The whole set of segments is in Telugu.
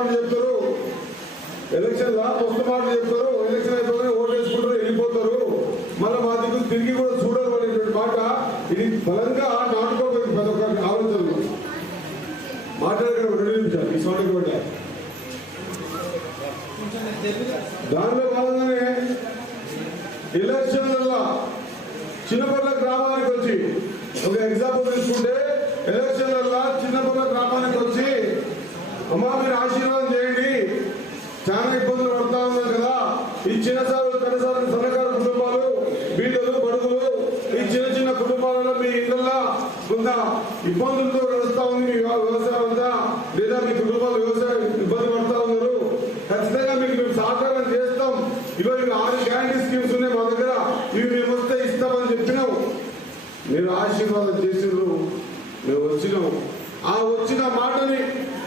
మాటలు చెప్తారు, ఎలక్షన్ లా కొత్త మాటలు చెప్తారు, ఎలక్షన్ అయిపోయి ఓటు వేసుకుంటారు, వెళ్ళిపోతారు, మళ్ళీ మా దగ్గర తిరిగి కూడా చూడరు అనేటువంటి మాట ఇది బలంగా నాటుకోబోయింది. ప్రతి ఒక్కరికి ఆలోచనలు మాట్లాడగల 2 నిమిషాలు ఈ సౌండ్కి పడ్డా. దానిలో భాగంగానే ఎలక్షన్లలో చిన్నపల్ల గ్రామానికి వచ్చి ఒక ఎగ్జాంపుల్ తీసుకుంటే, ఎలక్షన్లలో చిన్నపల్ల గ్రామానికి వచ్చి అమ్మా మీరు ఆశీర్వాదం చేయండి, చాలా ఇబ్బందులు పడతా ఉన్నారు కదా, ఈ చిన్నసార్లు కనసార్లు సన్నకారు కుటుంబాలు, బీదలు బడుగులు, ఈ చిన్న చిన్న కుటుంబాలలో మీ ఇళ్ళల్లో కొంత ఇబ్బందులతో నడుస్తా ఉంది మీ వ్యవసాయం అంతా, లేదా మీ కుటుంబాలు వ్యవసాయం ఇబ్బంది పడతా ఉన్నారు, ఖచ్చితంగా మీకు మేము సహకారం చేస్తాం, ఇవాళ 6 గ్యారంటీ స్కీమ్స్ ఉన్నాయి మా దగ్గర, ఇవి మేము వస్తే ఇస్తామని చెప్పినాం. మీరు ఆశీర్వాదం చేసినారు, మేము వచ్చినాం. ఆ వచ్చిన మాటని,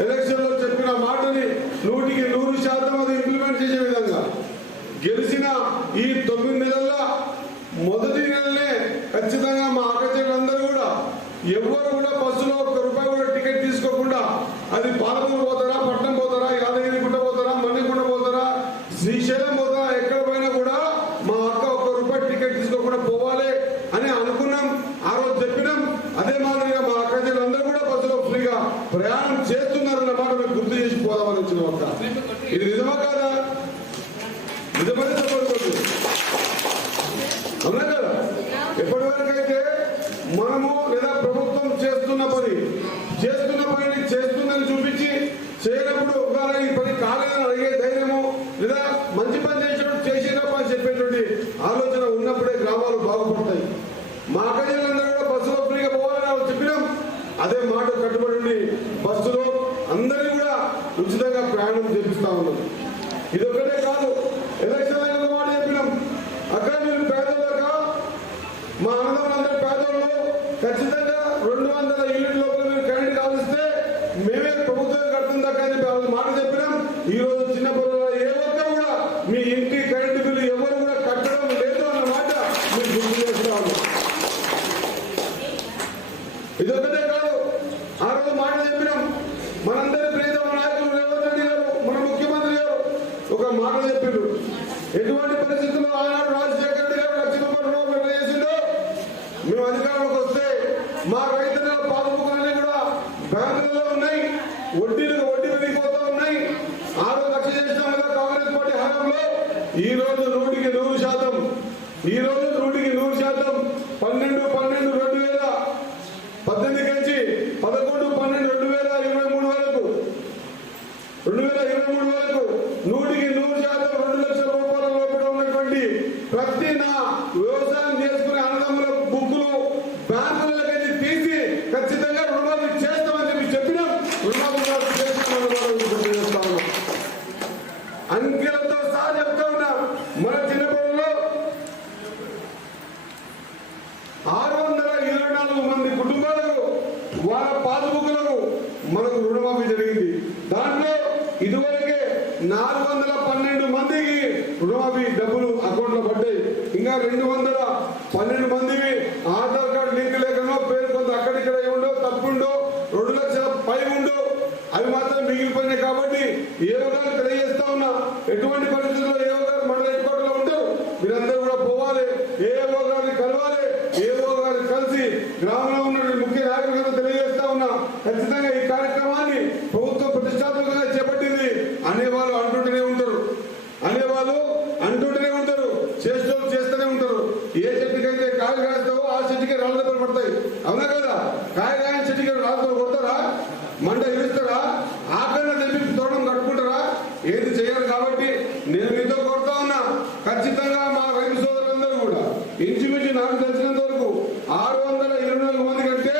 ఎలక్షన్ లో చెప్పిన మాటని 100% అది ఇంప్లిమెంట్ చేసే విధంగా గెలిచిన ఈ 9 నెలల్లో మొదటి నెలనే ఖచ్చితంగా మా అక్కచెల్లెలందరూ కూడా ఎవరు కూడా బస్సులో ₹1 కూడా టికెట్ తీసుకోకుండా, అది పాలమూరు పోతారా, పట్నం పోతారా, యాదగిరి గుట్ట పోతారా, మణికొండ పోతారా, శ్రీశైలం పోతారా, ఎక్కడ పోయినా కూడా మా అక్క ₹1 టికెట్ తీసుకోకుండా పోవాలి అని అనుకున్నాం. ఆ రోజు చెప్పినాం. అదే మాదిరిగా మా అక్కచెల్లెలందరూ కూడా బస్సులో ఫ్రీగా ప్రయాణం చేస్తున్నారన్న మాట మేము గుర్తు చేసి పోదామని వచ్చిన ఒక్క. ఇది నిజమా కాదా? నిజమని చెప్పకూడదు, అవునా కదా? ఎప్పటి వరకు అయితే మనము లేదా ప్రభుత్వం చేస్తున్న పనిని చేస్తుందని చూపించి చేయనప్పుడు ఈ పని కాలేదని అడిగే ధైర్యము, లేదా మంచి పని చేసినప్పుడు చేసేటప్పుడు అని చెప్పేటువంటి ఆలోచన ఉన్నప్పుడే గ్రామాలు బాగుపడతాయి. మా అక్కజనులందరూ కూడా బస్సులో ఫ్రీగా పోవాలని చెప్పినాం. అదే మాట కట్టుబడి బస్సులో అందరినీ కూడా ఉచితంగా ప్రయాణం చేపిస్తా ఉన్నాం. ఇదొక్కటే కాదు, ఎలక్షన్ అయిన మాట చెప్పినాం. అక్కడ మీరు పేదోళ్ళక, మా అన్నదమ్ములందరూ పేదోళ్ళు, ఖచ్చితంగా 200 యూనిట్ లోపల మీరు కరెంట్ కావలిస్తే మేమే ప్రభుత్వం కడుతుందా కానీ మాట చెప్పినాం. ఈ రోజు చిన్న పొలంలో ఏ ఒక్కరు కూడా మీ ఇంటి కరెంటు బిల్లు ఎవరు కూడా కట్టడం లేదు అన్న మాట మీరు గుర్తు చేస్తా ఉన్నాం. ఇదొక్కటే కాదు, ఆ రోజు మాట చెప్పినాం. మనందరి ప్రియతమ నాయకులు రేవంత్ రెడ్డి గారు, మన ముఖ్యమంత్రి గారు ఒక మాట చెప్పిండ్రు. ఎటువంటి పరిస్థితుల్లో ఆనాడు రాజశేఖర రెడ్డి గారు ₹1,00,000 చేసిండో, మేము అధికారంలోకి వస్తే మా రైతుల పాస్బుక్లన్నీ కూడా బ్యాంకులలో ఉన్నాయి, వడ్డీ పెరిగిపోతా ఉన్నాయి. ఆ రోజు లక్ష చేసినాం కదా కాంగ్రెస్ పార్టీ హయాంలో. ఈ రోజు 100% 12/12/2018 నుంచి 11/12/2023 వరకు 100% ₹2,00,000 లోపల ఉన్నటువంటి ప్రతి నా వ్యవసాయం చేసుకునే అన్నదమ్ముల బుక్కులు బ్యాంకులకి తీసి ఖచ్చితంగా రుణమాఫీ చేస్తామని చెప్పినాం. రుణమాఫీ చేస్తామని అంకెలతో సహా చెప్తా ఉన్నా. మన చిన్నపల్లిలో 624 మంది కుటుంబాలకు వాళ్ళ పాస్బుక్లకు మనకు రుణమాఫీ జరిగింది. దాంట్లో ఇదివరకే 412 మందికి రుణమాఫీ డబ్బులు అకౌంట్ లో పడ్డాయి. ఇంకా 212 మందికి ఆధార్ కార్డు లింక్ లేకనో పేరు కొంత అక్కడిక్కడ ఉండో తప్పుండో 2 లక్షల పై ఉండో అవి మాత్రం మిగిలిపోయినాయి. కాబట్టి ఏవో గారు తెలియజేస్తా ఉన్నా, ఎటువంటి పరిస్థితుల్లో ఏవో గారు మండల హెడ్ క్వార్టర్ లో ఉంటారు, మీరందరూ కూడా పోవాలి, ఏవో గారిని కలవాలి, ఏవో గారిని కలిసి గ్రామంలో ఉన్న ముఖ్య నాయకులు తెలియజేస్తా ఉన్నా. ఖచ్చితంగా ఈ కార్యక్రమాన్ని ప్రభుత్వం ప్రతిష్టాత్మకంగా చేపట్టింది అనేవాళ్ళు అంటుంటూనే ఉంటారు, చేస్తూనే ఉంటారు. ఏ చెట్టుకైతే కాయలు కాస్తావో ఆ చెట్టుకే రాళ్ళ దెబ్బలు పడతాయి, అవునా కదా? కాయ కాయని చెట్టుకి రాళ్ళతో కొడతారా, మంట ఇరుస్తారా, ఆకరణ తెప్పి తోటం కట్టుకుంటారా? ఏది చేయరు. కాబట్టి నేను మీతో కొడతా ఉన్నా, ఖచ్చితంగా మా రైతు సోదరులందరూ కూడా ఇంచుమించు నాకు తెలిసినంత వరకు 624 మంది కంటే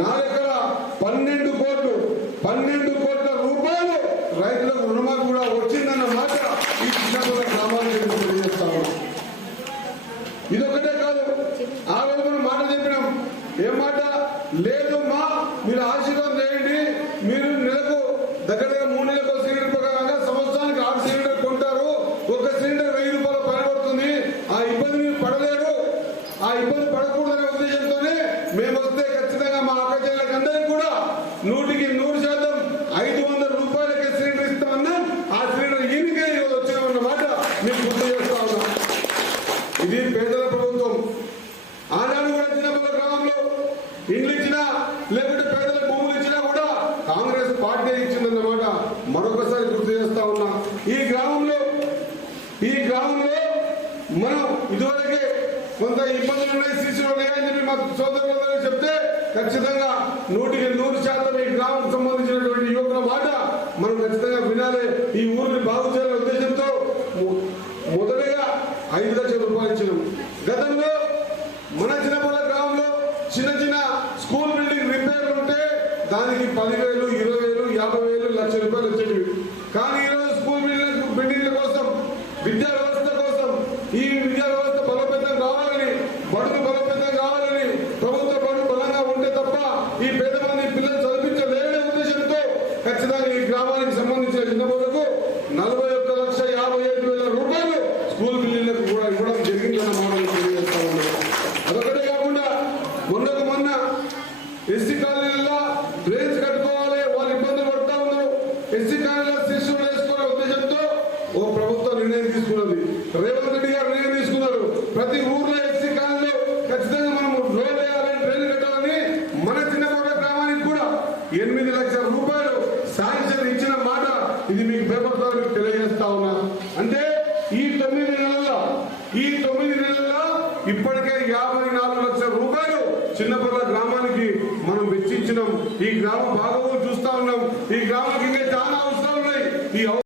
నా దగ్గర 12 కోట్ల రూపాయలు రైతులకు రుణమాఫీ కూడా వచ్చిందన్న మాట ఈ చిన్నపల్లి గ్రామానికి తెలియజేస్తాము. ఇదొక్కటే కాదు, ఆ రోజు మనం మాట చెప్పినాం. ఏం మాట లేదు, గ్రామంలో మనం ఇదివరకే కొంత ఇబ్బందులు ఉన్నాయి, సీసీలు ఉన్నాయని చెప్పి మా సోదరులందరూ చెప్తే ఖచ్చితంగా 100% ఈ గ్రామం సంబంధించినటువంటి యువకుల మాట మనం ఖచ్చితంగా వినాలి. ఈ ఊరిని బాగు చేయాలనే ఉద్దేశంతో మొదటగా 5 లక్షల రూపాయలు ఇచ్చినాం. గతంలో మన చిన్నపల్ల గ్రామంలో చిన్న చిన్న స్కూల్ బిల్డింగ్ రిపేర్లు ఉంటే దానికి 10,000, 20,000, 50,000, లక్ష రూపాయలు వచ్చేవి. కానీ ఈరోజు స్కూల్ బిల్డింగ్ల కోసం, విద్యా వ్యవస్థ కోసం, ఈ విద్యా వ్యవస్థ బలోపేతం కావాలని, బడుగు బలోపేతం కావాలని, ప్రభుత్వ బడుగు బలంగా ఉంటే తప్ప ఈ పేద మంది పిల్లలు చదివించలేదనే ఉద్దేశంతో ఖచ్చితంగా ఈ గ్రామానికి సంబంధించిన చిన్నపల్లకు 41,57,000 రూపాయలు స్కూల్ బిల్డింగ్లకు కూడా ఇవ్వడం జరిగిందన్న మాట తెలియజేస్తా ఉన్నాం. అదొకటే కాకుండా మొన్న ఎస్సీ కాలనీలలో డ్రైన్స్ కట్టుకోవాలి, వాళ్ళు ఇబ్బందులు పడుతూ ఉన్నారు. ఎస్సీ కాలనీలో శిశువులు వేసుకోవాలనే ఉద్దేశంతో ఓ ప్రభుత్వం నిర్ణయం తీసుకున్నది. రేవంత్ రెడ్డి గారు నిర్ణయం తీసుకున్నారు. ప్రతి ఊర్లో ఎస్సీ కాలనీలో ఖచ్చితంగా మనం రోడ్ వేయాలని, డ్రైన్ కట్టాలని మన చిన్నకోట గ్రామానికి కూడా 8 లక్షల రూపాయలు శాంక్షన్ ఇచ్చిన మాట ఇది మీకు పేపర్ ద్వారా మీకు తెలియజేస్తా ఉన్నా. అంటే ఈ 9 నెలల్లో ఇప్పటికే 54 లక్షల రూపాయలు చిన్నపల్ల గ్రామానికి మనం వెచ్చించినాం. ఈ గ్రామ భాగం చూస్తా ఉన్నాం. ఈ గ్రామానికి ఇంకా చాలా అవసరాలు ఉన్నాయి. ఈ